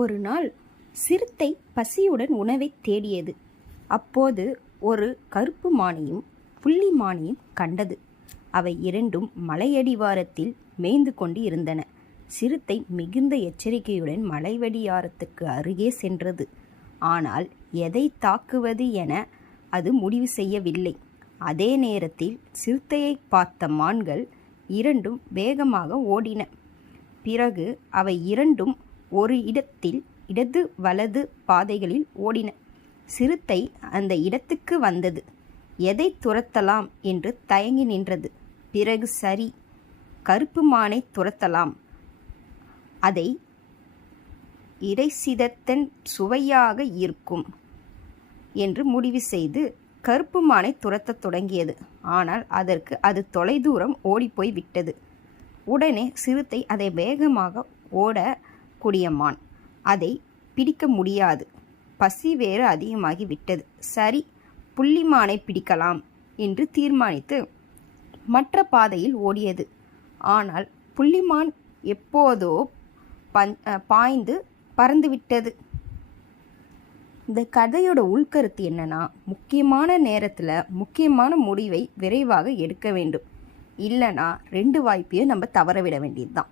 ஒரு நாள் சிறுத்தை பசியுடன் உணவைத் தேடியது. அப்போது ஒரு கருப்பு மானையும் புள்ளி மானையும் கண்டது. அவை இரண்டும் மலையடிவாரத்தில் மேய்ந்து கொண்டு இருந்தன. சிறுத்தை மிகுந்த எச்சரிக்கையுடன் மலையடிவாரத்துக்கு அருகே சென்றது. ஆனால் எதை தாக்குவது என அது முடிவு செய்யவில்லை. அதே நேரத்தில் சிறுத்தையை பார்த்த மான்கள் இரண்டும் வேகமாக ஓடின. பிறகு அவை இரண்டும் ஒரு இடத்தில் இடது வலது பாதைகளில் ஓடின. சிறுத்தை அந்த இடத்துக்கு வந்தது. எதை துரத்தலாம் என்று தயங்கி நின்றது. பிறகு சரி, கருப்பு மானை துரத்தலாம். அதை இறைசிதத்தன் சுவையாக இருக்கும் என்று முடிவு செய்து கருப்பு மானை துரத்தத் தொடங்கியது. ஆனால் அதற்கு அது தொலைதூரம் ஓடிப்போய் விட்டது. உடனே சிறுத்தை அதை வேகமாக ஓடக்கூடிய மான். அதை பிடிக்க முடியாது. பசி வேறு அதிகமாகி விட்டது. சரி, புள்ளிமானை பிடிக்கலாம் என்று தீர்மானித்து மற்ற பாதையில் ஓடியது. ஆனால் புள்ளிமான் எப்போதோ பாய்ந்து பறந்துவிட்டது. இந்த கதையோட உள்கருத்து என்னன்னா, முக்கியமான நேரத்தில் முக்கியமான முடிவை விரைவாக எடுக்க வேண்டும். இல்லைனா 2 வாய்ப்பையும் நம்ம தவற விட வேண்டியது தான்.